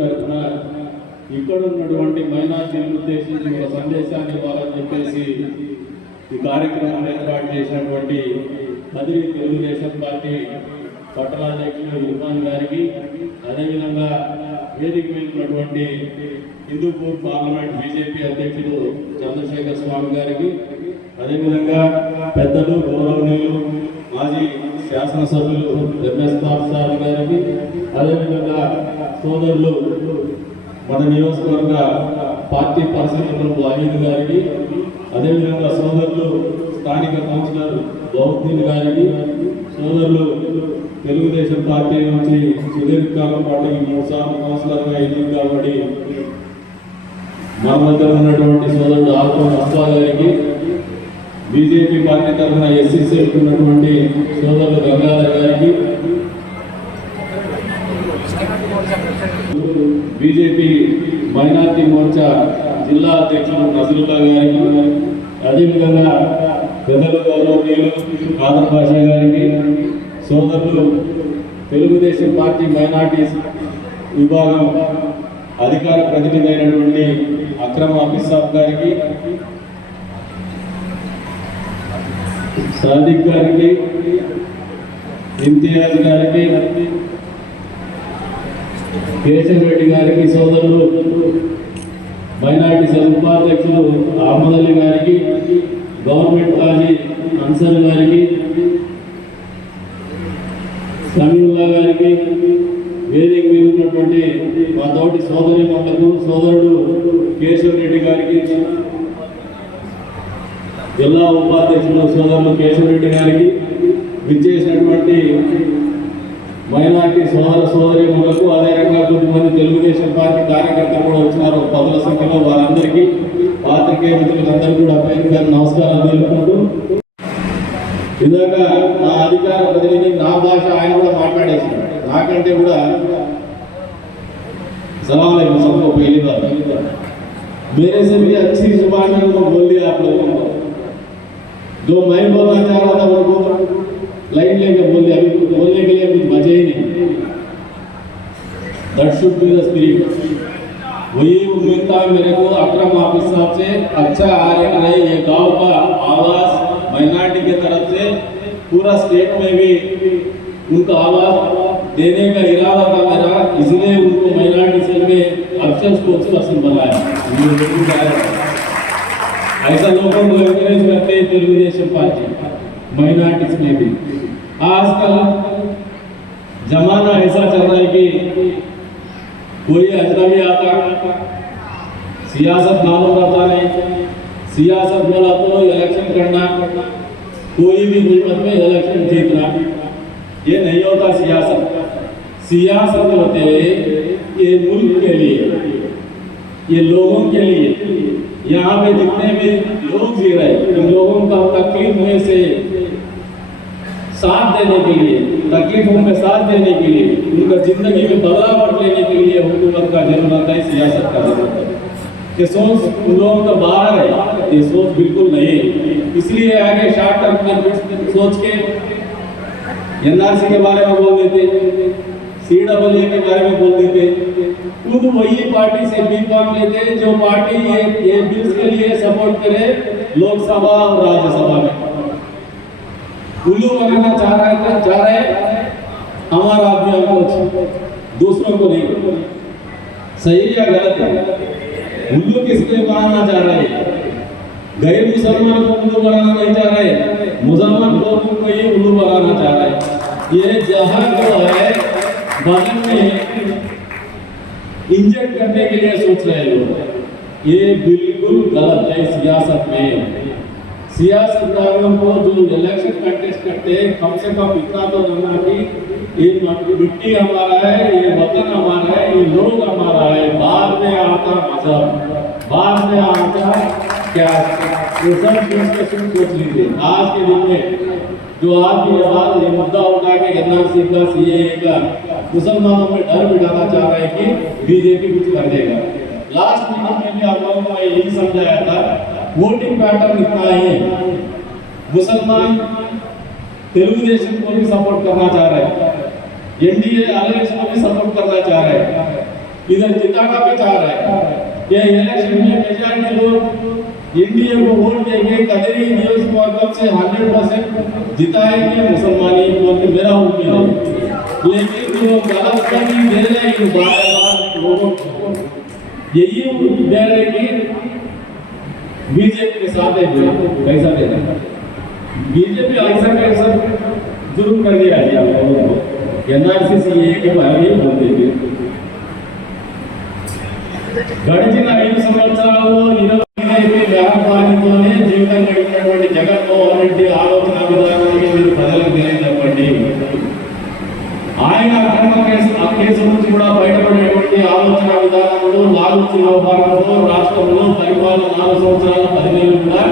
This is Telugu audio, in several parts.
తరఫున ఇక్కడ ఉన్నటువంటి మైనార్టీలను ఉద్దేశించి ఒక సందేశాన్ని ఇవ్వాలని చెప్పేసి ఈ కార్యక్రమం ఏర్పాటు చేసినటువంటి కదిరి తెలుగుదేశం పార్టీ పట్టణాధ్యక్షుడు ఇర్ఫాన్ గారికి అదేవిధంగా వేదిక మీద ఉన్నటువంటి హిందూపూర్ పార్లమెంట్ బీజేపీ అధ్యక్షుడు చంద్రశేఖర్ స్వామి గారికి అదేవిధంగా పెద్దలు గౌరవనీయులు మాజీ శాసనసభ్యులు ఎంఎస్ పాఠశాల గారికి అదేవిధంగా సోదరులు మన నియోజకవర్గ పార్టీ పరిశీలకులు వాహిద్ గారికి అదేవిధంగా సోదరులు స్థానిక కౌన్సిలర్ బౌద్దీన్ గారికి సోదరులు తెలుగుదేశం పార్టీ నుంచి సుదీర్ఘకాలం పాటు ఈ మూడు సార్లు కౌన్సిలర్గా ఎన్నిక కాబట్టి మన మధ్య ఉన్నటువంటి సోదరుడు ఆత్మ అస్వా గారికి బీజేపీ పార్టీ తరఫున ఎస్సీసీ ఉన్నటువంటి సోదరులు గంగాధర్ గారికి బీజేపీ మైనార్టీ మోర్చా జిల్లా అధ్యక్షుడు నజరుల్లా గారికి అదేవిధంగా పెద్దలు గౌరవనీయులు కాదర్ భాషా గారికి సోదరులు తెలుగుదేశం పార్టీ మైనార్టీస్ విభాగం అధికార ప్రతినిధి అయినటువంటి అక్రమ్ అమిత్ గారికి సాదిక్ గారికి ఇంతియాజ్ గారికి కేశవ్ రెడ్డి గారికి సోదరులు మైనార్టీ సెల్ ఉపాధ్యక్షులు అహ్మద్ అలీ గారికి గవర్నమెంట్ కానీ అన్సర్ గారికి సమీవుల్లా గారికి వేదిక మీద ఉన్నటువంటి మా తోటి సోదరి మండలకు సోదరుడు కేశవ్ రెడ్డి గారికి జిల్లా ఉపాధ్యక్షులు సోదరులు కేశవ్ రెడ్డి గారికి విచ్చేసినటువంటి మైనార్టీ సోదర సోదరి మూలకు అదేవిధంగా కొద్దిమంది తెలుగుదేశం పార్టీ కార్యకర్తలు కూడా వచ్చినారు పదుల సంఖ్యలో వారందరికీ పాత్రికేయ మిత్రులందరూ కూడా పేరు పేరు నమస్కారాలు తెలుపుకుంటూ ఇందాక నా అధికార ప్రతినిధి నా భాష ఆయన కూడా మాట్లాడేసాడు నాకంటే కూడా सवाल है सबको पहली बार मेरे से भी अच्छी जुबान में उनको बोल दिया आप लोगों को جو میں بولنا چاہ رہا تھا، وہ کو لائن لے کے بول دیا، ابھی کچھ بولنے کے لیے کچھ بچے ہی نہیں۔ دیٹ شوڈ بی دا اسپرٹ وہی امید تھا میرے کو اکرم حافظ صاحب سے اچھا آ رہا ہے۔ یہ گاؤں کا آواز مائنارٹی کے طرف سے پورا اسٹیٹ میں بھی ان کا آواز دینے کا ارادہ تھا میرا، اس لیے ان کو مائنارٹی سیل میں افسر بنایا۔ ایسا لوگوں کو انکریج کرتے ہیں تلگودیشم پارٹی مائنارٹیز میں بھی آج کل زمانہ ایسا چل رہا ہے کہ کوئی اجنبی آتا سیاست معلوم رہتا نہیں سیاست بولا تو الیکشن کرنا کوئی بھی قیمت میں الیکشن جیتنا یہ نہیں ہوتا سیاست سیاست ہوتے یہ ملک کے لیے یہ لوگوں کے لیے۔ یہاں پہ جتنے بھی لوگ جی رہے، ان لوگوں کا تکلیف ہونے سے ساتھ دینے کے لیے تکلیفوں کا ساتھ دینے کے لیے، ان کا زندگی میں بغاوٹ لینے کے لیے حکومت کا ضرورت ہے سیاست کا ضرورت ہے یہ سوچ ان لوگوں کا باہر ہے، یہ سوچ بالکل نہیں ہے۔ اس لیے آگے شارٹ ٹرم سوچ کے این آر سی کے بارے میں بول دیتے۔ سی ڈبل اے کے بارے میں بول دیتے خود وہی پارٹی سے بی فارم لیتے جو پارٹی یہ یہ کے لیے سپورٹ کرے لوک سبھا اور راجیہ سبھا میں الو بنانا چاہ رہے تھے چاہ رہے ہمارا آدمی ہم کو دوسروں کو نہیں صحیح یا غلط ہے الو کس لیے بنانا چاہ رہے ہیں غیر مسلمان کو الو بنانا نہیں چاہ رہے مسلمان لوگوں کو یہ الو بنانا چاہ رہے یہ جہاں ہے بدن میں انجیکٹ کرنے کے لیے سوچ رہے لوگ یہ بالکل غلط ہے سیاست میں سیاست داروں کو جو الیکشن کنٹیسٹ کرتے ہیں کم سے کم اتنا تو دینا کہ یہ مٹی ہمارا ہے یہ وطن ہمارا ہے یہ لوگ ہمارا ہے بعد میں آتا مذہب بعد میں آتا کیا یہ سب چیز کے سوچ لیجیے آج کے دن میں جو آپ کی آواز یہ مدعا اٹھا کے گنا سیدھا سی اے کا مسلمانوں میں ڈر بٹانا چاہ رہے کہ بی جے پی کچھ کر دے گا۔ لاسٹ میٹنگ میں بھی آپ لوگوں کو یہی سمجھایا تھا ووٹنگ پیٹرن اتنا ہے۔ مسلمان تلگودیشم کو بھی سپورٹ کرنا چاہ رہے ہیں۔ این ڈی اے الائنس کو بھی سپورٹ کرنا چاہ رہے ہیں۔ ادھر جتانا بھی چاہ رہے ہیں۔ یہ الیکشن میں میجارٹی لوگ को वोट देंगे कदरी नियोजकवर्ग से 100 परसेंट जिताएंगे मुसलमानी क्योंकि मेरा उम्मीद है लेकिन जो गलत फहमी दे रहे हैं ये बार-बार लोगों को यही दे रहे हैं कि बीजेपी के साथ है कैसा दे रहे हैं बीजेपी ऐसा कैसा जुर्म कर दिया है आप लोगों को एनआरसी सीए के बारे में बोलते थे గడిచిన ఐదు సంవత్సరాల్లో నిరవధిక విధంగా ఇచ్చినటువంటి జగన్మోహన్ రెడ్డి ఆలోచన విధానాన్ని మీరు ప్రజలకు తెలియజెప్పండి ఆయన అక్రమ కేసు ఆ కేసు నుంచి కూడా బయటపడేటువంటి ఆలోచన విధానంలో లాలూచి వ్యవహారంలో రాష్ట్రంలో పరిపాలన నాలుగు సంవత్సరాల పదివేలు కూడా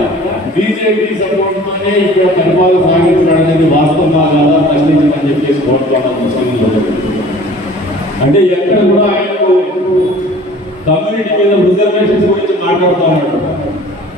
బీజేపీ సపోర్ట్తోనే ఇక్కడ పరిపాలన సాగించడం అనేది వాస్తవంగా కాదా ప్రశ్నించమని చెప్పేసి కోరుతున్నాను అంటే ఎక్కడ కూడా ఆయనకు కమ్యూనిటీ మీద రిజర్వేషన్స్ గురించి మాట్లాడుతూ ఉన్నాడు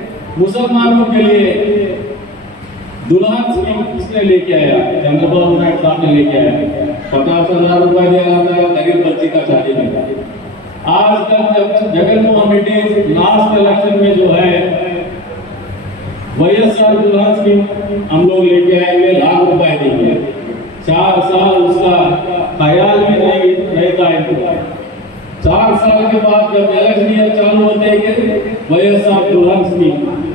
مسلمانوں کے لیے دلہن اسکیم کس نے لے کے آیا؟ چندر بابو نائڈ صاحب نے لے کے آیا۔ پچاس ہزار روپئے دیا جاتا ہے غریب بچی کا شادی میں۔ آج کل جب جگن موہن ریڈی لاسٹ الیکشن میں جو ہے ویس سال دلہن اسکیم ہم لوگ لے کے آئے ہوئے، لاکھ روپئے دیں گے چار سال اس کا خیال بھی نہیں رہتا ہے۔ چار سال کے بعد جب الیکشن ایئر چالو ہوتے ہیں کہ ویس سال دلہن اسکیم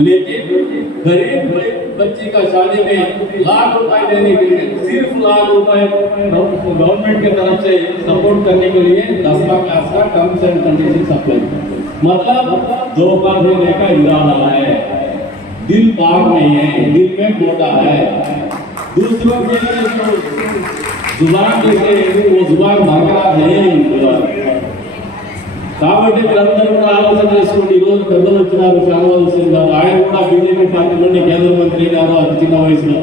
لیکن غریب بچی کا شادی میں لاکھ روپئے دینے کے لیے صرف لاکھ روپئے گورنمنٹ کی طرف سے سپورٹ کرنے کے لیے دس لاکھ آس کا ٹرمس اینڈ کنڈیشن سپلائی مطلب دو کا دینے کا ارادہ ہے۔ دل پاک نہیں ہے، دل میں موٹا ہے۔ دوسروں کے لیے زبان دیتے وہ زبان بھاگا ہے۔ కాబట్టి మీరందరూ కూడా ఆలోచన చేసుకోండి. ఈ రోజు పెద్దలు వచ్చినారు చాలవలసింది కాదు ఆయన కూడా బీజేపీ పార్టీలోని కేంద్ర మంత్రి గారు అతి చిన్న వయసులో.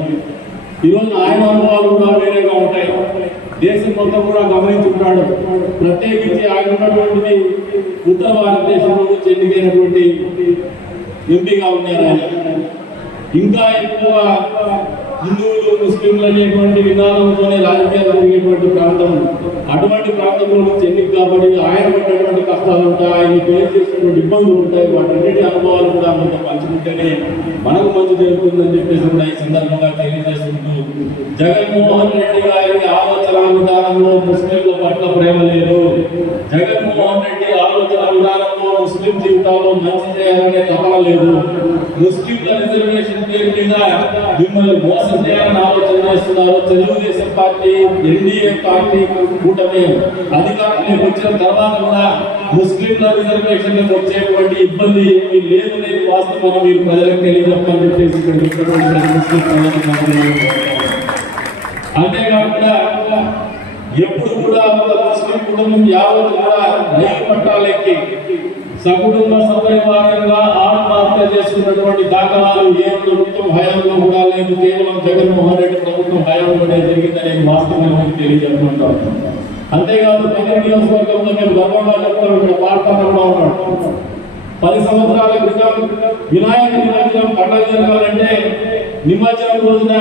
ఈ రోజు ఆయన అనుభవాలు కూడా వేరేగా ఉంటాయి. దేశం మొత్తం కూడా గమనించుకుంటాడు. ప్రత్యేకించి ఆయన ఉన్నటువంటిది ఉత్తర భారతదేశంలో నుంచి ఎన్నికైనటువంటి ఎంపీగా ఉన్నారు ఆయన. ఇంకా ఎక్కువ హిందువులు ముస్లింలు అనేటువంటి విధానంతోనే రాజకీయాలు జరిగేటువంటి ప్రాంతం. అటువంటి ప్రాంతంలో నుంచి ఎన్నిక కాబట్టి ఆయన పడ్డటువంటి కష్టాలు ఉంటాయి ఆయన పేరు చేసినటువంటి ఇబ్బందులు ఉంటాయి. వాటన్నిటి అనుభవాలు కూడా మనతో పంచుకుంటేనే మనకు మంచి జరుగుతుందని చెప్పేసి కూడా ఈ సందర్భంగా తెలియజేసుకుంటూ జగన్మోహన్ రెడ్డి గారి ఆలోచన విధానంలో ముస్లింల పట్ల ప్రేమ లేదు. జగన్మోహన్ రెడ్డి ఆలోచన విధానంలో ముస్లిం జీవితాల్లో మంచి చేయాలనే తపన లేదు. ముస్లింల రిజర్వేషన్ పేరు మీద మిమ్మల్ని మోసం చేయాలని ఆలోచన చేస్తున్నారు. తెలుగుదేశం పార్టీ ఎన్డీఏ పార్టీ కూటమి అధికారంలోకి వచ్చిన తర్వాత కూడా ముస్లింల రిజర్వేషన్ వచ్చేటువంటి ఇబ్బంది ఏమీ లేదు అనేది వాస్తవం మీరు ప్రజలకు తెలియజెప్పని చెప్పేసి అంతేకాకుండా ఎప్పుడు కూడా ముస్లిం కుటుంబం యావత్ కూడా రైలు పట్టాలెక్కి సకుటుంబ సపరివారంగా ఆత్మహత్య చేసుకున్నటువంటి దాఖలాలు ఏ ప్రభుత్వం హయాంలో కూడా లేదు. కేవలం జగన్మోహన్ రెడ్డి ప్రభుత్వం హయాంలోనే జరిగిందనే వాస్తవం మీకు తెలియజేస్తుంటాం అంతేకాదు పెద్ద నియోజకవర్గంలో మేము గర్వంగా చెప్తాం ఇక్కడ పాల్పొన పది సంవత్సరాల క్రితం వినాయక నిమజ్జనం పండుగ జరగాలంటే నిమజ్జనం రోజున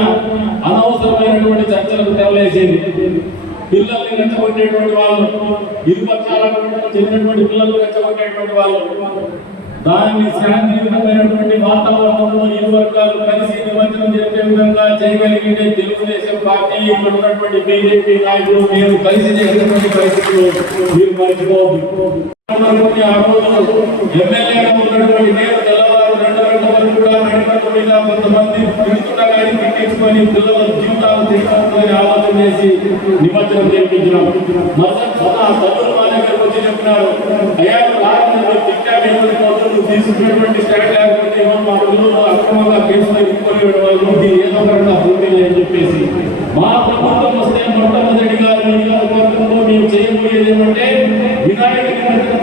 అనవసరమైనటువంటి చర్చలకు తెరలేసేది. పిల్లల్ని రెచ్చగొట్టేటువంటి వాళ్ళు ఇరు పక్షాలకు చెందినటువంటి పిల్లలు రెచ్చగొట్టేటువంటి వాళ్ళు. దాన్ని శాంతియుతమైనటువంటి వాతావరణంలో ఇరు వర్గాలు కలిసి నిమజ్జనం చేసే విధంగా చేయగలిగితే తెలుగుదేశం పార్టీ ఇక్కడ ఉన్నటువంటి బీజేపీ నాయకులు మీరు కలిసి చేసినటువంటి పరిస్థితులు మీరు మర్చిపోవద్దు. ఆ రోజు ఎమ్మెల్యేగా ఉన్నటువంటి నేను తెల్లవారు కూడా నడిపట్టు కొంతమంది తిరుగుతున్నా పెట్టించుకొని పిల్లల జీవితాలు తెచ్చుకోవాలని ఆలోచన చేసి నిమజ్జనం చేయించినాం. మరుసటి సదా తల్లులు మా దగ్గరకు వచ్చి చెప్పినారు అయ్యా తీసుకున్నటువంటి స్టాండ్ లేకపోతే మా పిల్లలు అక్రమంగా కేసులు ఎదుర్కొని వాళ్ళు ఏదో పూర్తి అని చెప్పేసి. మా ప్రభుత్వం వస్తే మొట్టమొదటిగా నియోజకవర్గంలో మేము చేయబోయేది ఏమంటే వినాయక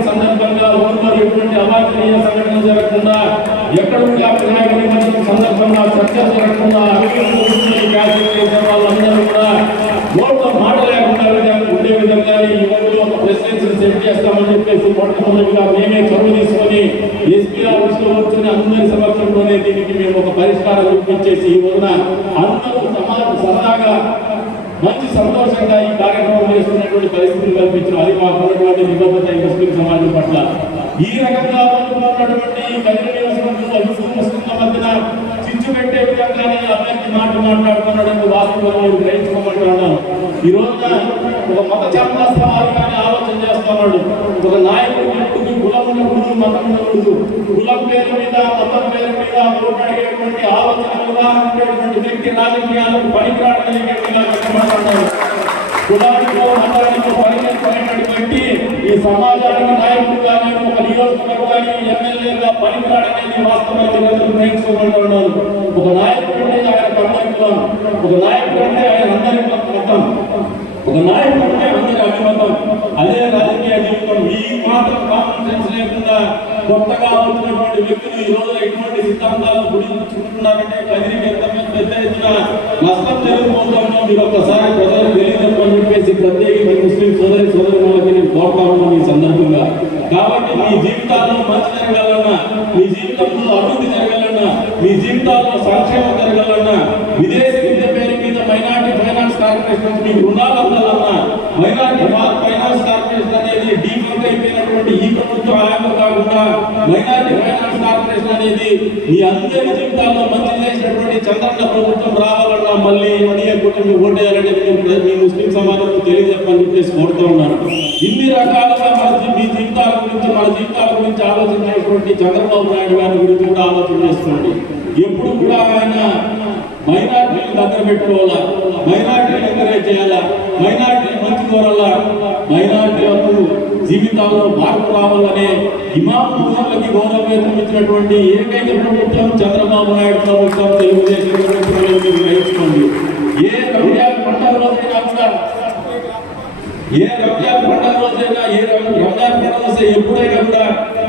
సందర్భంగా ఊళ్ళో ఎటువంటి అవాంఛనీయ సంఘటన జరగకుండా ఎక్కడ సందర్భంగా చర్చ జరగకుండా అభివృద్ధి చేసే వాళ్ళందరూ కూడా నోట్లో మాట లేకుండా ఉండే విధంగా ఈ ఒక ప్రెసిడెన్సీని సెట్ చేస్తామని చెప్పేసి మొట్టమొదటిగా మేమే చొరవ తీసుకొని ఎస్పీ ఆఫీస్లో కూర్చొని అందరి సమక్షంలోనే దీనికి మేము ఒక పరిష్కారం చూపించేసి ఈ రోజున అందరూ సమాజ సరదాగా మంచి సంతోషంగా ఈ కార్యక్రమం చేస్తున్నటువంటి పరిస్థితులు కల్పించిన అది మా ఉన్నటువంటి నిబద్ధత ముస్లిం సమాజం పట్ల. ఈ రకంగా ఉన్నటువంటి మధ్యన చిచ్చు పెట్టే విధంగానే అభ్యర్థి మాట మాట్లాడుతున్నాడని వాస్తవం మీరు గ్రహించుకోమంటున్నాను. ఈ రోజున ఒక మత చాపదాస్తవాలుగానే ఆలోచన చేస్తున్నాడు. ఒక నాయకుడు ఎప్పుడు కులం ఉండకూడదు మతం ఉండకూడదు కులం పేరు మీద మతం పేరు మీద ఓటాడేటువంటి ఆలోచనలుగా ఉండేటువంటి వ్యక్తి రాజకీయాలకు పనికిరాడని వ్యక్తిగా కులానికో మతానికో పరిగణించినటువంటి వ్యక్తి ఈ సమాజానికి నాయకుడు కానీ ఒక నియోజకవర్గానికి ఎమ్మెల్యేగా పనికిరాడనేది వాస్తవాన్ని అందరూ ఉన్నాను ఒక నాయకుడు అంటే ఆయన కమ్మకులం ఒక నాయకుడు అంటే ఆయన అందరి మతం ఒక నాయకుడు అంటే అందరి అభిమతం అదే రాజకీయ జీవితం. ఈ మాత్రం కామన్ సెన్స్ లేకుండా కొత్తగా వచ్చినటువంటి వ్యక్తులు ఈ రోజు ఎటువంటి సిద్ధాంతాలను గుడించుకుంటున్నారంటే కదిరికి ఎంత పెద్ద ఎత్తున నష్టం జరిగిపోతుందో మీరు ఒక్కసారి ప్రజలకు తెలియదు అని చెప్పేసి ప్రత్యేకించి ముస్లిం సోదరి సోదరి వాళ్ళకి నేను కోరుతా ఉన్నాను ఈ సందర్భంగా. కాబట్టి మీ జీవితాల్లో మంచి జరగాలన్నా మీ జీవితంలో అభివృద్ధి జరగాలన్నా మీ జీవితాల్లో సంక్షేమం జరగాలన్నా విదేశీ విద్య పేరు మీద మైనార్టీ ఫైనాన్స్ కార్పొరేషన్ నుంచి మీకు రుణాలు అందాలన్నా మైనార్టీ ఫైనాన్స్ కార్పొరేషన్ అనేది డీఫంక్ అయిపోయినటువంటి ఈ ప్రభుత్వం హయాంలో కాకుండా మైనార్టీ ఫైనాన్స్ కార్పొరేషన్ అనేది మీ అందరి జీవితాల్లో మంచి చేసినటువంటి చంద్రన్న ప్రభుత్వం రావాలన్నా మళ్ళీ ఎన్డీఏ కూటమి ఓటేయాలంటే మీ ముస్లిం సమాజంలో తెలియజెప్పని చెప్పేసి కోరుతూ ఉన్నాను. ఇన్ని రకాలుగా మన మీ జీవితాల గురించి మన జీవితాల గురించి ఆలోచించేటువంటి చంద్రబాబు నాయుడు గారి గురించి కూడా ఆలోచన చేసుకోండి. ఎప్పుడు కూడా ఆయన మైనార్టీని దగ్గర పెట్టుకోవాలా? మైనార్టీని ఎంకరేజ్ చేయాలా? మైనార్టీని మంచి కోరాలా? మైనార్టీలకు జీవితాల్లో మార్పు రావాలనే ఇమాం ముస్లింలకి గౌరవ వేతనం ఏకైక ప్రభుత్వం చంద్రబాబు నాయుడు ప్రభుత్వం తెలుగుదేశం ప్రభుత్వం గ్రహించుకోండి. ఏ రంజాన్ పండుగ రోజైనా కూడా ఏ రంజాన్ పండుగ రోజైనా ఏ రం- రంజాన్ పండుగ ఎప్పుడైనా కూడా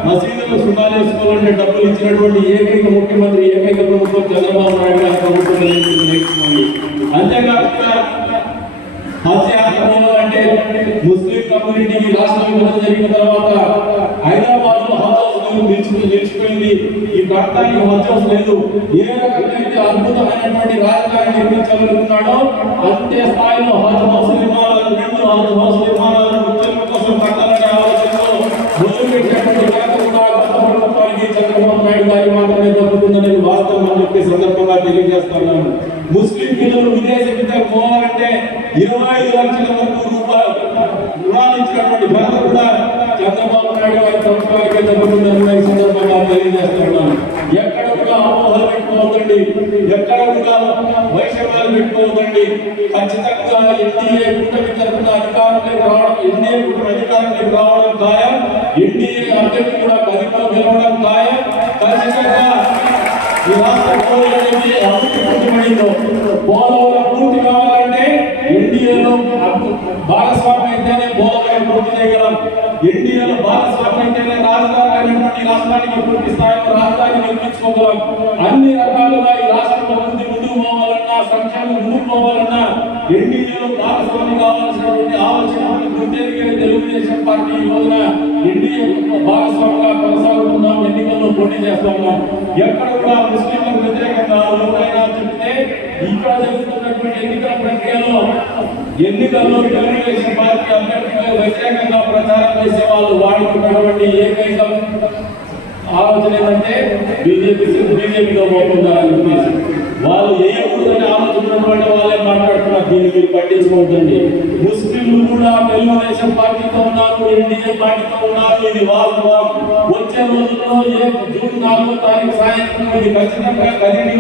మసీదులు సున్నాలు వేసుకోవాలంటే డబ్బులు ఇచ్చినటువంటి ఏకైక ముఖ్యమంత్రి ఏకైక ప్రభుత్వం చంద్రబాబు నాయుడు గారి ప్రభుత్వం అనేది అంతేకాకుండా అంటే ముస్లిం కమ్యూనిటీకి రాష్ట్ర విభజన జరిగిన తర్వాత హైదరాబాద్లో హజ్ హౌస్ నిలిచిపోయింది. ఈ ప్రాంతానికి హజ్ హౌస్ లేదు. ఏ రకంగా అద్భుతమైనటువంటి రాజధాని నిర్మించగలుగుతున్నాడో అంతే స్థాయిలో హజ్ హౌస్ నిర్మాణాలు హజ్ హౌస్ నిర్మాణాలు ముస్లింల కోసం కట్టాలనే ఆలోచనలో ముందుకు పెట్టినటువంటి ఘనత కూడా గత ప్రభుత్వానికి చంద్రబాబు నాయుడు గారి మాత్రమే దక్కుతుందనేది వాస్తవం అని చెప్పి సందర్భంగా తెలియజేస్తున్నాను ముస్లిం పిల్లలు విదేశ విద్యకు పోవాలంటే ఇరవై ఐదు లక్షల వరకు రూపాయలు రుణాలు ఇచ్చినటువంటి ఘనత కూడా చంద్రబాబు నాయుడు గారి ప్రభుత్వానికి దక్కుతుందని ఈ సందర్భంగా తెలియజేస్తున్నాను ఎక్కడ కూడా అపోహలు పెట్టుకోవద్దండి ఎక్కడ కూడా వైషమ్యాలు పెట్టుకోవద్దండి ఖచ్చితంగా ఎన్డీఏ కూటమి తరఫున అధికారంలోకి రావడం ఎన్డీఏ కూటమి అధికారంలోకి రావడం ఖాయం ఎన్డీఏ అభ్యర్థి కూడా గదిలో గెలవడం ఖాయం. ఖచ్చితంగా ఈ రాష్ట్రంలో ఏదైతే అభివృద్ధి పొందబడిందో పోలవరం పూర్తి కావాలంటే ఎన్డీఏలో భాగస్వామ్యం అయితేనే పోలవరం పూర్తి చేయగలం. ఎన్డీఏలో భాగస్వామ్యం అయితేనే రాజధాని అయినటువంటి రాష్ట్రానికి పూర్తి స్థాయిలో రాజధాని నిర్మించుకోగలం. అన్ని రకాలుగా ఈ రాష్ట్రం అభివృద్ధి ముందుకు పోవాలన్నా సంక్షేమం ముందుకు పోవాలన్నా ఎన్డీఏలో భాగస్వామి కావాల్సినటువంటి ఆలోచన గుర్తెరిగిన తెలుగుదేశం పార్టీ ఈ రోజున ఎన్డీఏ భాగస్వామిగా కొనసాగుతున్నాం ఎన్నికల్లో పోటీ చేస్తాము ఎక్కడ కూడా ముస్లింలకు వ్యతిరేకంగా ఎవరైనా చెప్తే ఇక్కడ జరుగుతున్నటువంటి ఎన్నికల ప్రక్రియలో ఎన్నికల్లో తెలుగుదేశం పార్టీ అభ్యర్థికి వ్యతిరేకంగా ప్రచారం చేసే వాళ్ళు వాడుకున్నటువంటి ఏకైక ఆలోచన ఏంటంటే బీజేపీ బీజేపీలో పోకుండా మీరు పట్టించుకోవద్దండి ముస్లింలు కూడా తెలుగుదేశం పార్టీతో ఉన్నారు ఎన్డీఏ పార్టీతో ఉన్నారు ఇది వాస్తవం. వచ్చే రోజుల్లో ఏ జూన్ నాలుగో తారీఖు సాయంత్రం ఇది ఖచ్చితంగా కదిలి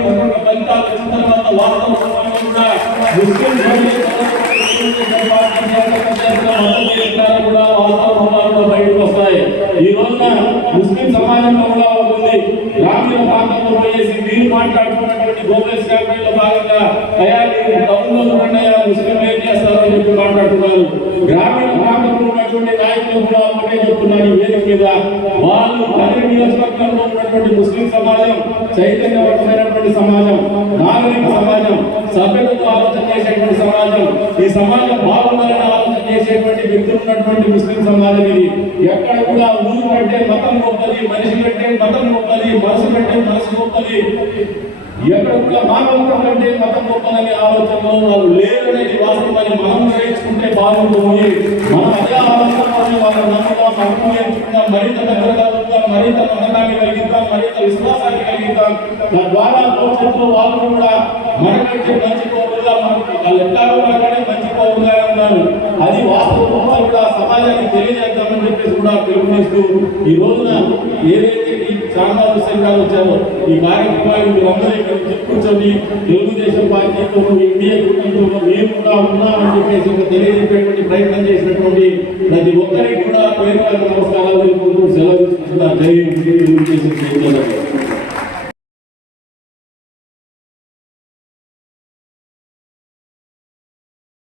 ఫలితాలు వచ్చిన తర్వాత వాస్తవం కూడా ముస్లిం తెలుగుదేశం పార్టీ చేస్తున్న మద్దతు చేస్తారని కూడా వాస్తవ సమాజంలో బయటకు వస్తాయి. ఈ రోజున ముస్లిం సమాజంలో కూడా ఉంది. గ్రామీణ ప్రాంతంలో పోయేసి మీరు మాట్లాడుతున్నటువంటి గోపేష్ గ్రామీణ భాగంగా తయారీ మీరు టౌన్లో ఉండండి ముస్లింలు ఏం చేస్తారో చెప్పి మాట్లాడుతున్నారు. గ్రామీణ ప్రాంతంలో ఉన్నటువంటి నాయకులు కూడా ఒకటే చెప్తున్నారు వేదిక మీద. వాళ్ళు పది నియోజకవర్గంలో ఉన్నటువంటి ముస్లిం సమాజం చైతన్యవంతమైనటువంటి సమాజం నాగరిక సమాజం సభ్యులతో ఆలోచన చేసేటువంటి సమాజం ఈ సమాజం బాగుండాలని చేసేటువంటి వ్యక్తులు ఉన్నటువంటి ముస్లిం సమాజం ఇది ఎక్కడ కూడా ఊరు కంటే మతం గొప్పది మనిషి కంటే మతం గొప్పది మనసు కంటే మనసు గొప్పది ఎక్కడ కూడా మానవత్వం కంటే మతం గొప్పదనే ఆలోచనలో వాళ్ళు లేరనేది వాస్తవాన్ని మనం గ్రహించుకుంటే బాగుంటుంది. మనం అదే ఆలోచనలోనే వాళ్ళని నమ్ముతాం నమ్మకం నేర్చుకుంటాం మరింత దగ్గరగా ఉందాం మరింత నమ్మకాన్ని కలిగిద్దాం మరింత విశ్వాసాన్ని కలిగిద్దాం. తద్వారా భవిష్యత్తులో వాళ్ళు కూడా మనకంటే మంచి పౌరులుగా మనకి వాళ్ళు ఎట్లాగో మనకంటే మంచి పౌరులుగా ఉన్నారు అది వాస్తవంగా కూడా సమాజానికి తెలియజేద్దామని చెప్పేసి ఈ రోజున ఏదైతే ఈ చాలా సంఘాలు వచ్చారో ఈ కార్యక్రమాన్ని మీరందరూ ఇక్కడ కూర్చొని తెలుగుదేశం పార్టీతో ఇండియా కూటమితో మేము కూడా ఉన్నామని చెప్పేసి ఒక తెలియజేసేటువంటి ప్రయత్నం చేసినటువంటి ప్రతి ఒక్కరికి కూడా పేరు నమస్కారాలు తెలుపుకుంటూ సెలవు తీసుకుంటున్నా జై హింద్, జై తెలుగుదేశం